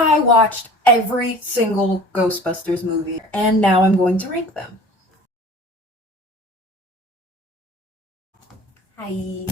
I watched every single Ghostbusters movie, and now I'm going to rank them. Hi.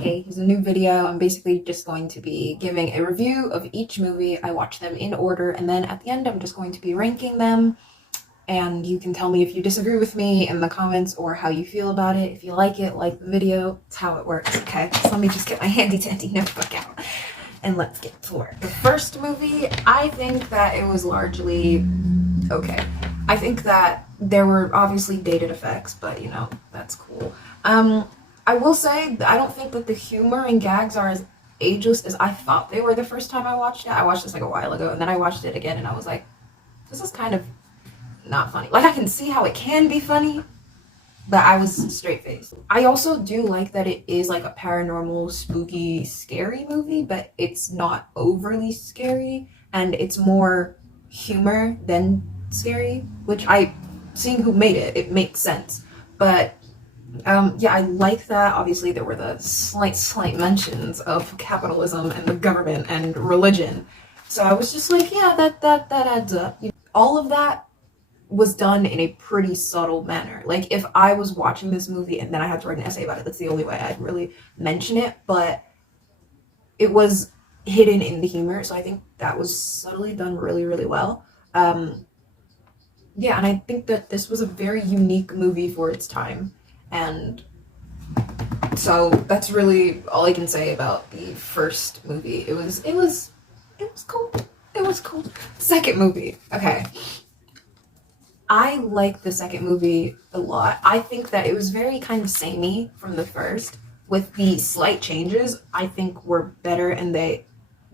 Hey, here's a new video. I'm basically just going to be giving a review of each movie. I watch them in order, and then at the end I'm just going to be ranking them. And you can tell me if you disagree with me in the comments or how you feel about it. If you like it, like the video. That's how it works. Okay, so let me just get my handy dandy notebook out and let's get to work. The first movie, I think that it was largely okay. I think that there were obviously dated effects, but you know, that's cool. I will say I don't think that the humor and gags are as ageless as I thought they were the first time I watched it. I watched this like a while ago, and then I watched it again and I was like, this is kind of not funny. Like, I can see how it can be funny, but I was straight-faced. I also do like that it is like a paranormal, spooky, scary movie, but it's not overly scary, and it's more humor than scary, which seeing who made it, it makes sense. But yeah, I like that. Obviously, there were the slight mentions of capitalism and the government and religion. So I was just like, yeah, that adds up. All of that was done in a pretty subtle manner. Like, if I was watching this movie and then I had to write an essay about it, that's the only way I'd really mention it, but it was hidden in the humor, so I think that was subtly done really, really well. Yeah, and I think that this was a very unique movie for its time, and so that's really all I can say about the first movie. It was cool. It was cool. Second movie. Okay. I like the second movie a lot. I think that it was very kind of samey from the first, with the slight changes I think were better, and they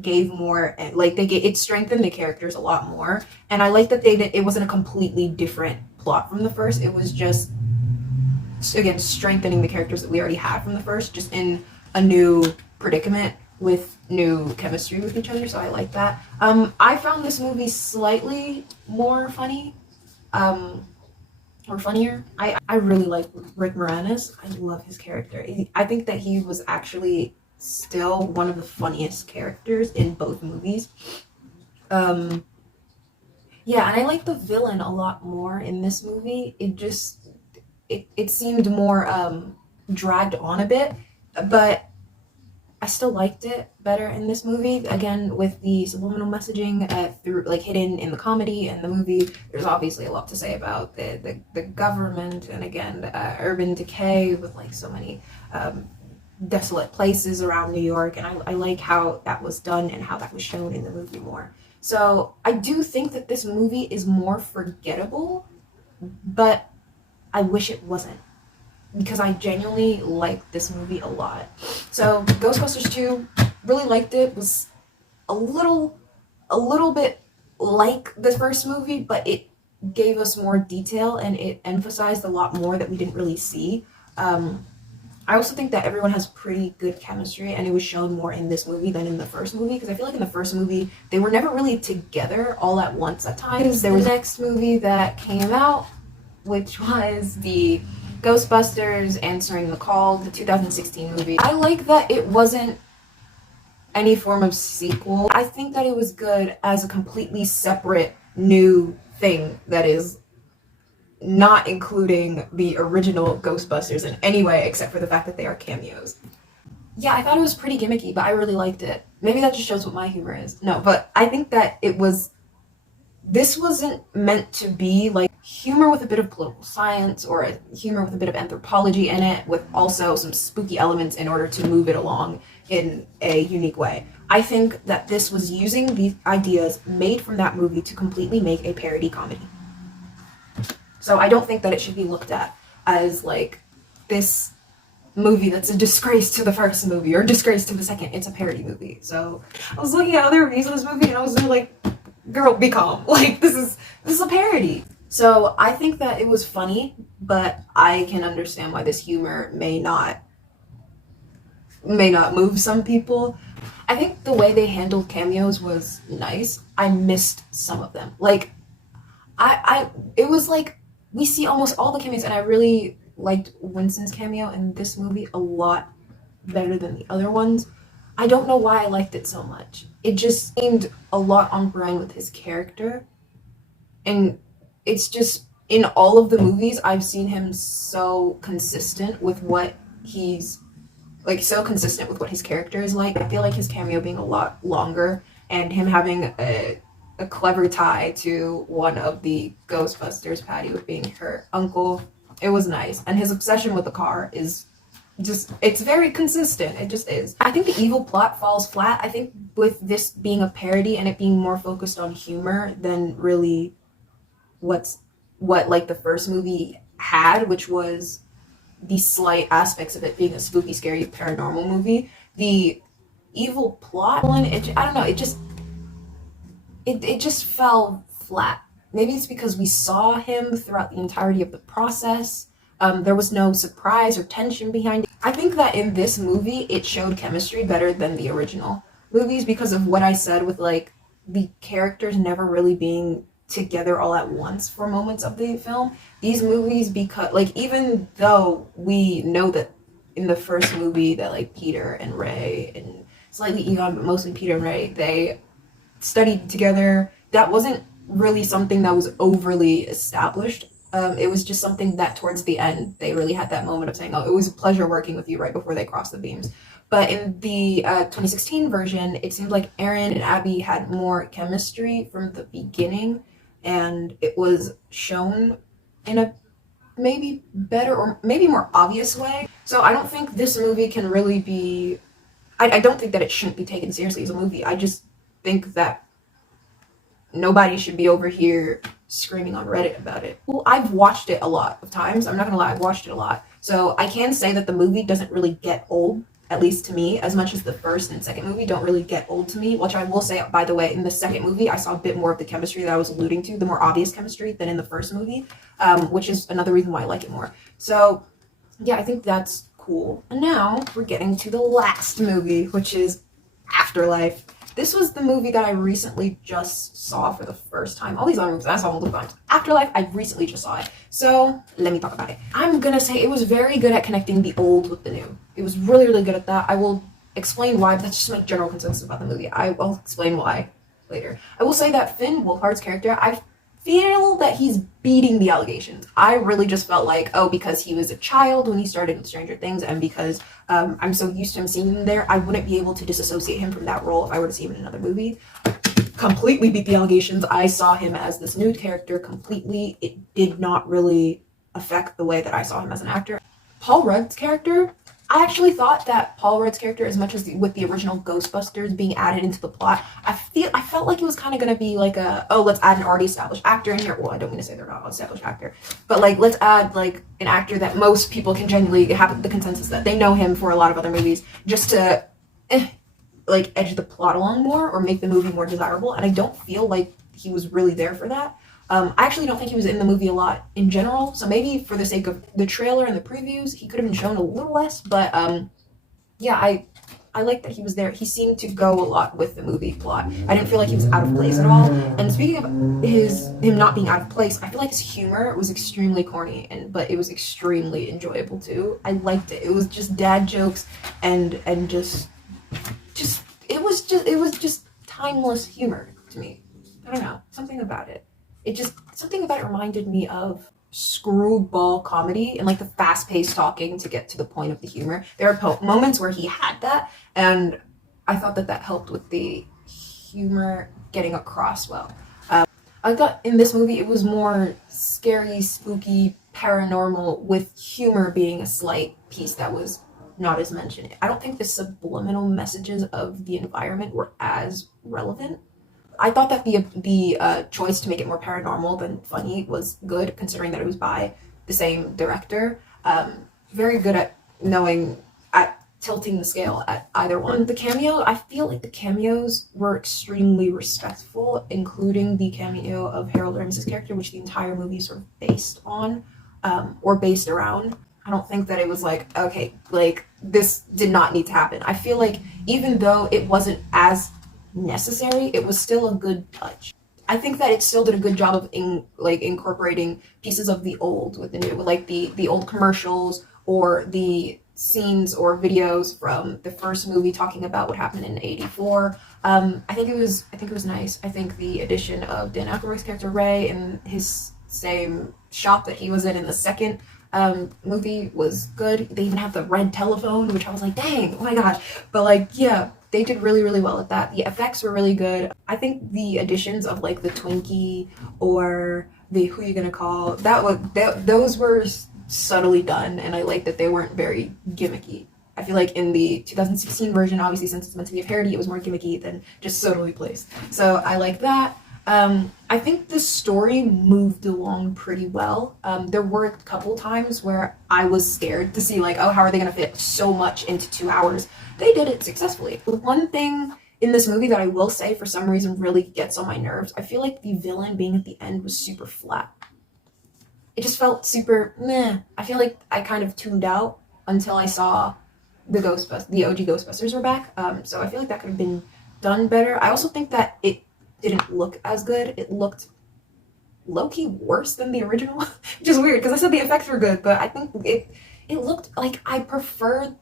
gave more, like it strengthened the characters a lot more. And I like that it wasn't a completely different plot from the first. It was just, again, strengthening the characters that we already had from the first, just in a new predicament with new chemistry with each other. So I like that. I found this movie slightly more funny. Or funnier. I really like Rick Moranis. I love his character. I think that he was actually still one of the funniest characters in both movies. Yeah, and I like the villain a lot more in this movie. It seemed more dragged on a bit, but I still liked it better in this movie. Again, with the subliminal messaging through, like, hidden in the comedy and the movie. There's obviously a lot to say about the government, and again, urban decay with like so many desolate places around New York. And I like how that was done and how that was shown in the movie more. So I do think that this movie is more forgettable, but I wish it wasn't, because I genuinely like this movie a lot. So Ghostbusters 2, really liked it. Was a little bit like the first movie, but it gave us more detail and it emphasized a lot more that we didn't really see. I also think that everyone has pretty good chemistry, and it was shown more in this movie than in the first movie, because I feel like in the first movie they were never really together all at once at times. There was the next movie that came out, which was the Ghostbusters Answering the Call, the 2016 movie. I like that it wasn't any form of sequel. I think that it was good as a completely separate new thing that is not including the original Ghostbusters in any way, except for the fact that they are cameos. Yeah, I thought it was pretty gimmicky, but I really liked it. Maybe that just shows what my humor is. No, but I think that this wasn't meant to be like humor with a bit of political science, or a humor with a bit of anthropology in it, with also some spooky elements in order to move it along in a unique way. I think that this was using the ideas made from that movie to completely make a parody comedy. So I don't think that it should be looked at as like this movie that's a disgrace to the first movie or a disgrace to the second. It's a parody movie. So I was looking at other reviews of this movie and I was really like, girl, be calm. Like, this is a parody. So I think that it was funny, but I can understand why this humor may not move some people. I think the way they handled cameos was nice. I missed some of them. Like, it was like, we see almost all the cameos, and I really liked Winston's cameo in this movie a lot better than the other ones. I don't know why I liked it so much. It just seemed a lot on brand with his character. And it's just, in all of the movies, I've seen him so consistent with what he's, like, so consistent with what his character is like. I feel like his cameo being a lot longer and him having a clever tie to one of the Ghostbusters, Patty, with being her uncle, it was nice. And his obsession with the car is just, it's very consistent. It just is. I think the evil plot falls flat. I think with this being a parody and it being more focused on humor than really what like the first movie had, which was the slight aspects of it being a spooky, scary, paranormal movie. The evil plot one, I don't know, it just fell flat. Maybe it's because we saw him throughout the entirety of the process. There was no surprise or tension behind it. I think that in this movie, it showed chemistry better than the original movies because of what I said with, like, the characters never really being together all at once for moments of the film. These movies, because, like, even though we know that in the first movie that, like, Peter and Ray, and slightly Egon, but mostly Peter and Ray, they studied together, that wasn't really something that was overly established. It was just something that towards the end, they really had that moment of saying, oh, it was a pleasure working with you, right before they crossed the beams. But in the 2016 version, it seemed like Aaron and Abby had more chemistry from the beginning, and it was shown in a maybe better or maybe more obvious way. So I don't think this movie can really be, I don't think that it shouldn't be taken seriously as a movie. I just think that nobody should be over here screaming on Reddit about it. Well, I've watched it a lot of times. I'm not gonna lie, I've watched it a lot. So I can say that the movie doesn't really get old, at least to me, as much as the first and second movie don't really get old to me, which I will say, by the way, in the second movie, I saw a bit more of the chemistry that I was alluding to, the more obvious chemistry than in the first movie, which is another reason why I like it more. So yeah, I think that's cool. And now we're getting to the last movie, which is Afterlife. This was the movie that I recently just saw for the first time. All these other movies I saw multiple times. Afterlife, I recently just saw it. So let me talk about it. I'm gonna say it was very good at connecting the old with the new. It was really, really good at that. I will explain why, but that's just my general consensus about the movie. I will explain why later. I will say that Finn Wolfhard's character, I feel that he's beating the allegations. I really just felt like, oh, because he was a child when he started with Stranger Things, and because I'm so used to him seeing him there, I wouldn't be able to disassociate him from that role if I were to see him in another movie. Completely beat the allegations. I saw him as this nude character completely. It did not really affect the way that I saw him as an actor. Paul Rudd's character, I actually thought that Paul Rudd's character, as much as with the original Ghostbusters being added into the plot, I felt like it was kind of going to be like a, oh, let's add an already established actor in here. Well, I don't mean to say they're not an established actor, but like, let's add like an actor that most people can genuinely have the consensus that they know him for a lot of other movies, just to like edge the plot along more or make the movie more desirable. And I don't feel like he was really there for that. I actually don't think he was in the movie a lot in general, so maybe for the sake of the trailer and the previews, he could have been shown a little less, but yeah, I like that he was there. He seemed to go a lot with the movie plot. I didn't feel like he was out of place at all. And speaking of him not being out of place, I feel like his humor was extremely corny, but it was extremely enjoyable too. I liked it. It was just dad jokes and just it was just timeless humor to me. I don't know, something about it. Something about it reminded me of screwball comedy and like the fast-paced talking to get to the point of the humor. There are moments where he had that, and I thought that helped with the humor getting across well. I thought in this movie it was more scary, spooky, paranormal, with humor being a slight piece that was not as mentioned. I don't think the subliminal messages of the environment were as relevant. I thought that the choice to make it more paranormal than funny was good, considering that it was by the same director. Very good at tilting the scale at either one. The cameo, I feel like the cameos were extremely respectful, including the cameo of Harold Ramis's character, which the entire movie is sort of based on, or based around. I don't think that it was like, okay, like this did not need to happen. I feel like even though it wasn't as necessary, it was still a good touch. I think that it still did a good job of incorporating pieces of the old with the new, like the old commercials or the scenes or videos from the first movie talking about what happened in '84. I think it was nice. I think the addition of Dan Aykroyd's character Ray and his same shop that he was in the second movie was good. They even have the red telephone, which I was like, dang, oh my gosh. But like, yeah, they did really, really well at that. The effects were really good. I think the additions of like the Twinkie or the who you gonna call, those were subtly done, and I like that they weren't very gimmicky. I feel like in the 2016 version, obviously since it's meant to be a parody, it was more gimmicky than just subtly placed. So I like that. I think the story moved along pretty well. There were a couple times where I was scared to see like, oh, how are they gonna fit so much into 2 hours? They did it successfully. The one thing in this movie that I will say for some reason really gets on my nerves, I feel like the villain being at the end was super flat. It just felt super meh. I feel like I kind of tuned out until I saw the OG Ghostbusters were back. So I feel like that could have been done better. I also think that it didn't look as good. It looked low-key worse than the original, which is weird because I said the effects were good, but I think it looked like I preferred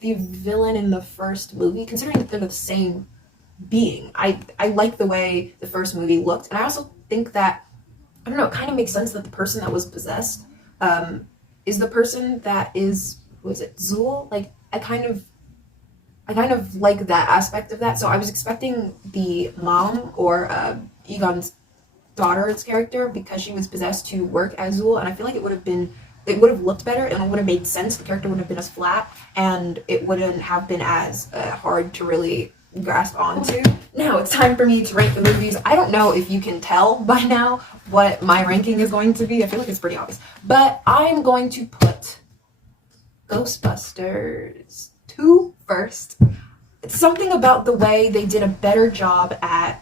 the villain in the first movie, considering that they're the same being. I like the way the first movie looked, and I also think that, I don't know, it kind of makes sense that the person that was possessed is the person that is, was it Zool? Like, I kind of like that aspect of that. So I was expecting the mom or Egon's daughter's character, because she was possessed, to work as Zool, and I feel like it would have looked better and it would have made sense. The character wouldn't have been as flat, and it wouldn't have been as hard to really grasp onto. Now it's time for me to rank the movies. I don't know if you can tell by now what my ranking is going to be. I feel like it's pretty obvious, but I'm going to put Ghostbusters 2 first. It's something about the way they did a better job at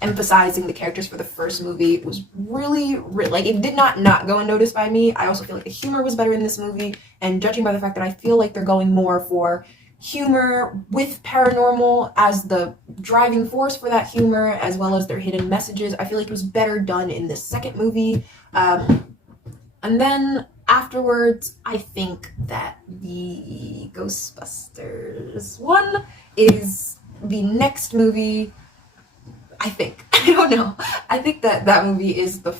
emphasizing the characters for the first movie. It was really like, it did not go unnoticed by me. I also feel like the humor was better in this movie, and judging by the fact that I feel like they're going more for humor with paranormal as the driving force for that humor, as well as their hidden messages, I feel like it was better done in this second movie. And then afterwards, I think that the Ghostbusters one is the next movie. I think. I don't know. I think that movie is the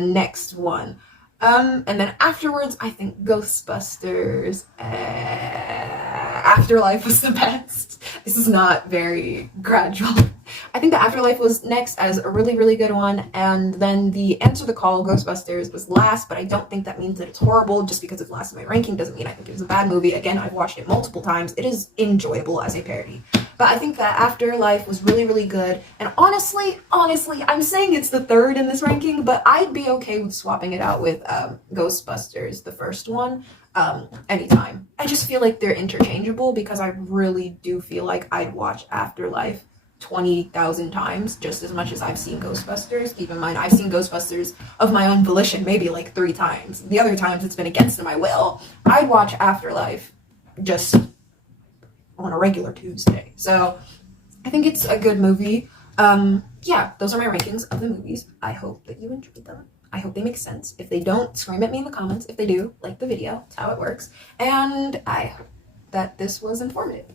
next one. And then afterwards, I think Ghostbusters Afterlife was the best. This is not very gradual. I think the Afterlife was next as a really, really good one, and then the Answer the Call Ghostbusters was last, but I don't think that means that it's horrible. Just because it's last in my ranking doesn't mean I think it was a bad movie. Again, I've watched it multiple times. It is enjoyable as a parody. But I think that Afterlife was really, really good, and honestly, I'm saying it's the third in this ranking, but I'd be okay with swapping it out with Ghostbusters, the first one, anytime. I just feel like they're interchangeable, because I really do feel like I'd watch Afterlife 20,000 times just as much as I've seen Ghostbusters. Keep in mind, I've seen Ghostbusters of my own volition maybe like 3 times. The other times it's been against my will. I'd watch Afterlife just on a regular Tuesday. So I think it's a good movie. Yeah, those are my rankings of the movies. I hope that you enjoyed them. I hope they make sense. If they don't, scream at me in the comments. If they do, like the video. That's how it works. And I hope that this was informative.